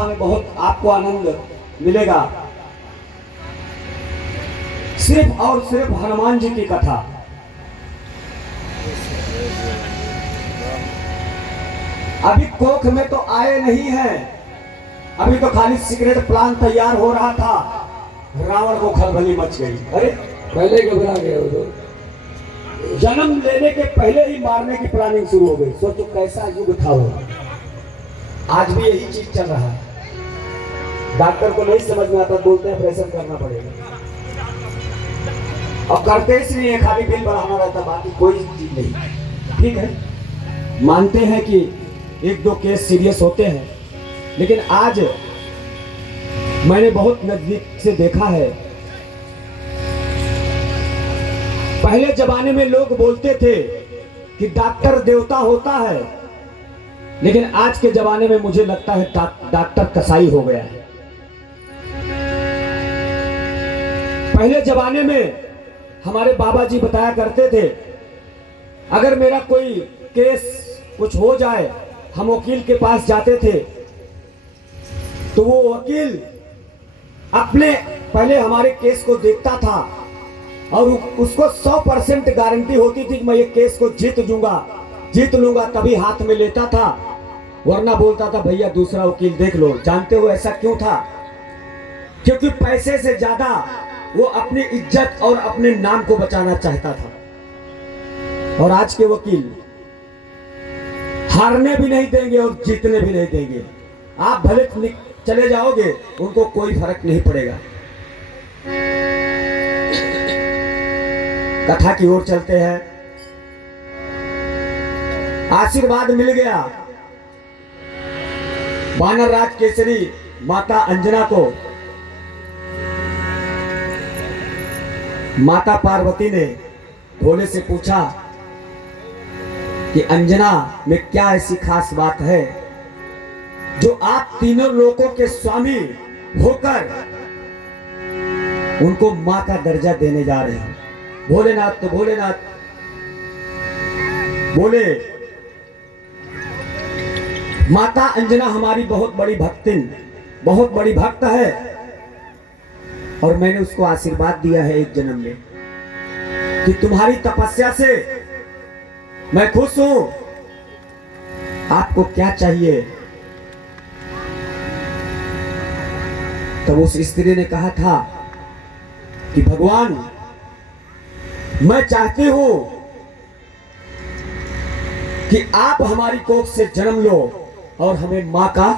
कथा में बहुत आपको आनंद मिलेगा। सिर्फ और सिर्फ हनुमान जी की कथा। अभी कोख में तो आए नहीं है, अभी तो खाली सीक्रेट प्लान तैयार हो रहा था, रावण को खलबली मच गई। अरे पहले घबरा गए वो तो। जन्म लेने के पहले ही मारने की प्लानिंग शुरू हो गई। सोचो कैसा युग था वो। आज भी यही चीज चल रहा है। डॉक्टर को नहीं समझ में आता, बोलते हैं ऑपरेशन करना पड़ेगा, और करते इसलिए खाली बिल बढ़ाना रहता, बाकी कोई चीज नहीं। ठीक है, मानते हैं कि एक दो केस सीरियस होते हैं, लेकिन आज मैंने बहुत नजदीक से देखा है। पहले जमाने में लोग बोलते थे कि डॉक्टर देवता होता है, लेकिन आज के जमाने में मुझे लगता है डॉक्टर कसाई हो गया है। पहले जमाने में हमारे बाबा जी बताया करते थे, अगर मेरा कोई केस कुछ हो जाए, हम वकील के पास जाते थे, तो वो वकील अपने पहले हमारे केस को देखता था और उसको 100% गारंटी होती थी कि मैं ये केस को जीत लूंगा, तभी हाथ में लेता था, वरना बोलता था भैया दूसरा वकील देख लो। जानते हो ऐसा क्यों था? क्योंकि पैसे से ज्यादा वो अपनी इज्जत और अपने नाम को बचाना चाहता था। और आज के वकील हारने भी नहीं देंगे और जीतने भी नहीं देंगे। आप भले चले जाओगे, उनको कोई फर्क नहीं पड़ेगा। कथा की ओर चलते हैं। आशीर्वाद मिल गया वानर राज केसरी माता अंजना को। माता पार्वती ने भोले से पूछा कि अंजना में क्या ऐसी खास बात है जो आप तीनों लोगों के स्वामी होकर उनको मां का दर्जा देने जा रहे हैं। भोलेनाथ बोले, माता अंजना हमारी बहुत बड़ी भक्त है, और मैंने उसको आशीर्वाद दिया है एक जन्म में कि तुम्हारी तपस्या से मैं खुश हूं, आपको क्या चाहिए? तब उस स्त्री ने कहा था कि भगवान, मैं चाहती हूं कि आप हमारी कोख से जन्म लो और हमें मां का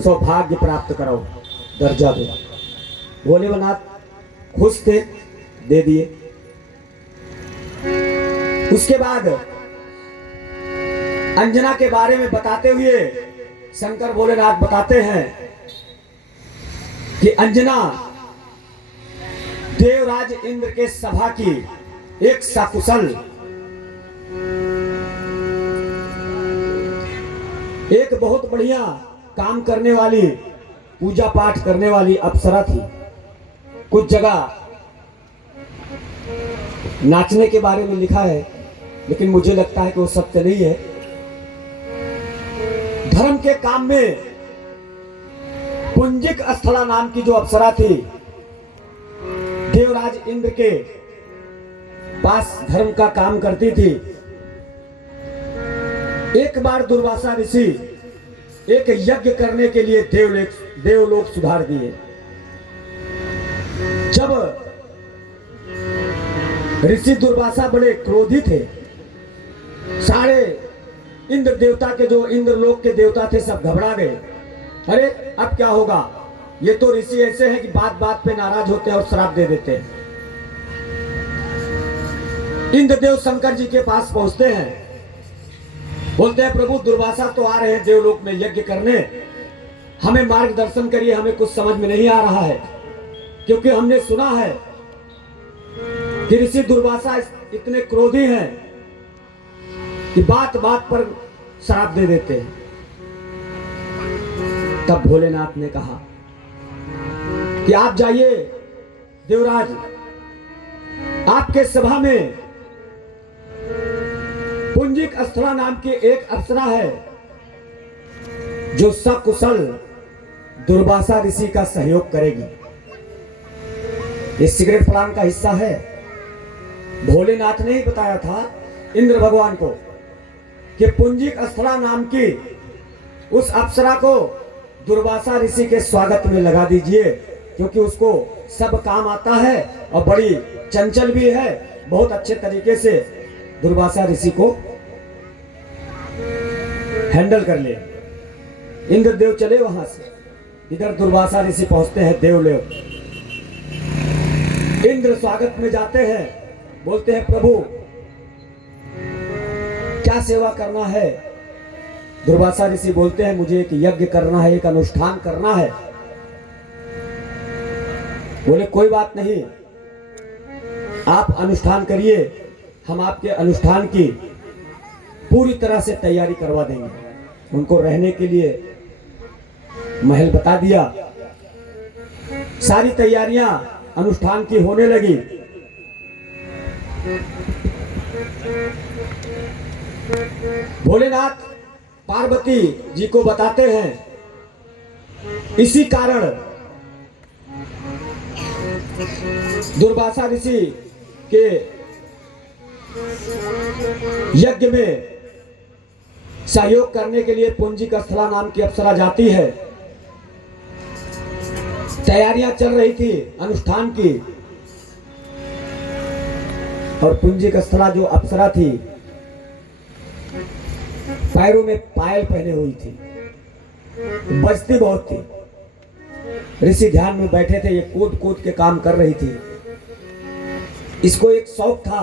सौभाग्य प्राप्त कराओ, दर्जा दो। भोलेनाथ खुश थे, दे दिए। उसके बाद अंजना के बारे में बताते हुए शंकर भोलेनाथ बताते हैं कि अंजना देवराज इंद्र के सभा की एक सकुशल, एक बहुत बढ़िया काम करने वाली, पूजा पाठ करने वाली अप्सरा थी। कुछ जगह नाचने के बारे में लिखा है, लेकिन मुझे लगता है कि वो सत्य नहीं है। धर्म के काम में पुंजिक स्थला नाम की जो अप्सरा थी, देवराज इंद्र के पास धर्म का काम करती थी। एक बार दुर्वासा ऋषि एक यज्ञ करने के लिए देवलोक सुधार दिए। जब ऋषि दुर्वासा बड़े क्रोधी थे, सारे इंद्र देवता के जो इंद्रलोक के देवता थे सब घबरा गए। अरे अब क्या होगा? ये तो ऋषि ऐसे हैं कि बात बात पे नाराज होते हैं और श्राप दे देते हैं। इंद्रदेव शंकर जी के पास पहुंचते हैं, बोलते हैं प्रभु दुर्वासा तो आ रहे हैं देवलोक में यज्ञ करने, हमें मार्गदर्शन करिए, हमें कुछ समझ में नहीं आ रहा है, क्योंकि हमने सुना है कि ऋषि दुर्वासा इतने क्रोधी हैं कि बात बात पर श्राप दे देते हैं। तब भोलेनाथ ने कहा कि आप जाइए देवराज, आपके सभा में पुंजिक अस्थला नाम की एक अप्सरा है जो सकुशल दुर्वासा ऋषि का सहयोग करेगी। ये सिगरेट प्लान का हिस्सा है। भोलेनाथ ने ही बताया था इंद्र भगवान को कि पुंजिक स्थला नाम की उस अप्सरा को दुर्वासा ऋषि के स्वागत में लगा दीजिए, क्योंकि उसको सब काम आता है और बड़ी चंचल भी है। बहुत अच्छे तरीके से दुर्वासा ऋषि को हैंडल कर ले। इंद्रदेव चले वहां से, इधर दुर्वासा ऋषि पहुंचते हैं देवलोक। इंद्र स्वागत में जाते हैं, बोलते हैं प्रभु क्या सेवा करना है। दुर्वासा ऋषि बोलते हैं मुझे एक यज्ञ करना है, एक अनुष्ठान करना है। बोले कोई बात नहीं, आप अनुष्ठान करिए, हम आपके अनुष्ठान की पूरी तरह से तैयारी करवा देंगे। उनको रहने के लिए महल बता दिया। सारी तैयारियां अनुष्ठान की होने लगी। भोलेनाथ पार्वती जी को बताते हैं इसी कारण दुर्वासा ऋषि के यज्ञ में सहयोग करने के लिए पुंजिक स्थला नाम की अप्सरा जाती है। तैयारियां चल रही थी अनुष्ठान की, और पुंजिक स्थला जो अप्सरा थी पैरों में पायल पहने हुई थी, बजती बहुत थी। ऋषि ध्यान में बैठे थे, ये कूद कूद के काम कर रही थी। इसको एक शौक था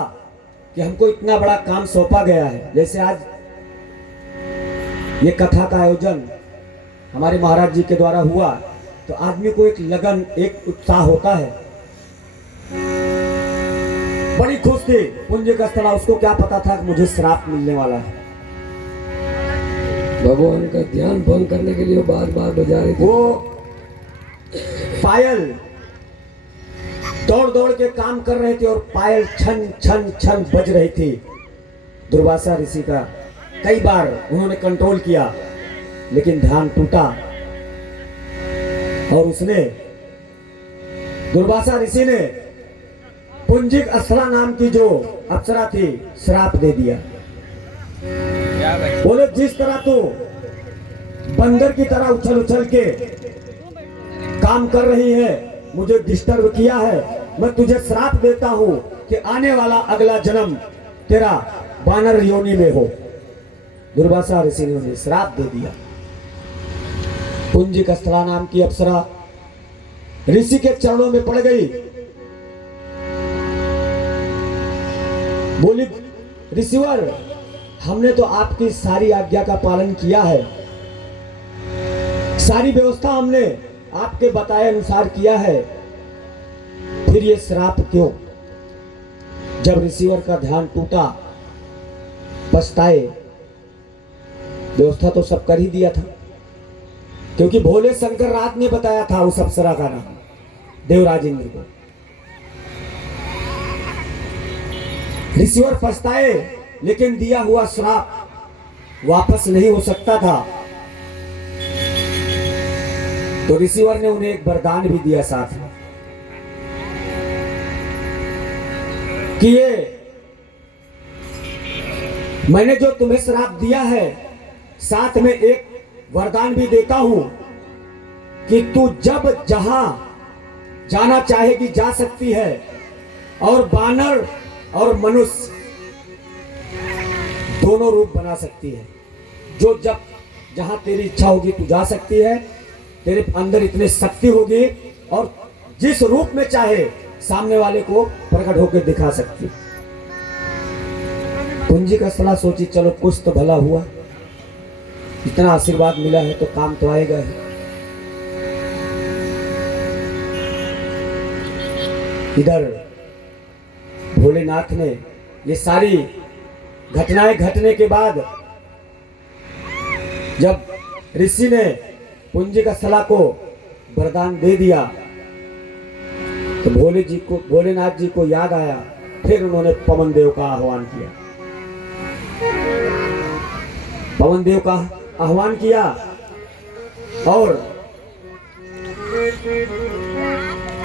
कि हमको इतना बड़ा काम सौंपा गया है। जैसे आज ये कथा का आयोजन हमारे महाराज जी के द्वारा हुआ, तो आदमी को एक लगन, एक उत्साह होता है। बड़ी खुश थी पुंजिक स्थला। उसको क्या पता था कि मुझे श्राप मिलने वाला है। भगवान का ध्यान भंग करने के लिए वो बार बार बजा रही थी। वो पायल दौड़ दौड़ के काम कर रहे थे और पायल छन छन छन बज रही थी। दुर्वासा ऋषि का कई बार उन्होंने कंट्रोल किया, लेकिन ध्यान टूटा और उसने, दुर्वासा ऋषि ने पुंजिक स्थला नाम की जो अप्सरा थी श्राप दे दिया। बोले जिस तरह तू बंदर की तरह उछल उछल के काम कर रही है, मुझे डिस्टर्ब किया है, मैं तुझे श्राप देता हूं कि आने वाला अगला जन्म तेरा बानर योनि में हो। दुर्वासा ऋषि ने उन्हें श्राप दे दिया। पुंजिक स्थला नाम की अप्सरा ऋषि के चरणों में पड़ गई। बोली ऋषिवर, हमने तो आपकी सारी आज्ञा का पालन किया है, सारी व्यवस्था हमने आपके बताए अनुसार किया है, फिर ये श्राप क्यों? जब ऋषिवर का ध्यान टूटा, पछताए। व्यवस्था तो सब कर ही दिया था, क्योंकि भोले शंकर रात ने बताया था उस अप्सरा का नाम देवराज इंद्र को। ऋषिवर पछताए, लेकिन दिया हुआ श्राप वापस नहीं हो सकता था। तो ऋषिवर ने उन्हें एक वरदान भी दिया साथ में कि ये मैंने जो तुम्हें श्राप दिया है, साथ में एक वरदान भी देता हूं कि तू जब जहां जाना चाहेगी जा सकती है, और बानर और मनुष्य दोनों रूप बना सकती है। जो जब जहां तेरी इच्छा होगी तू जा सकती है, तेरे अंदर इतनी शक्ति होगी, और जिस रूप में चाहे सामने वाले को प्रकट होकर दिखा सकती। पुंजिक स्थला सोची चलो कुछ तो भला हुआ, इतना आशीर्वाद मिला है तो काम तो आएगा ही। इधर भोलेनाथ ने ये सारी घटनाएं घटने के बाद, जब ऋषि ने पुंजिक स्थला को वरदान दे दिया, तो भोलेनाथ जी को याद आया। फिर उन्होंने पवन देव का आह्वान किया। पवन देव का आह्वान किया और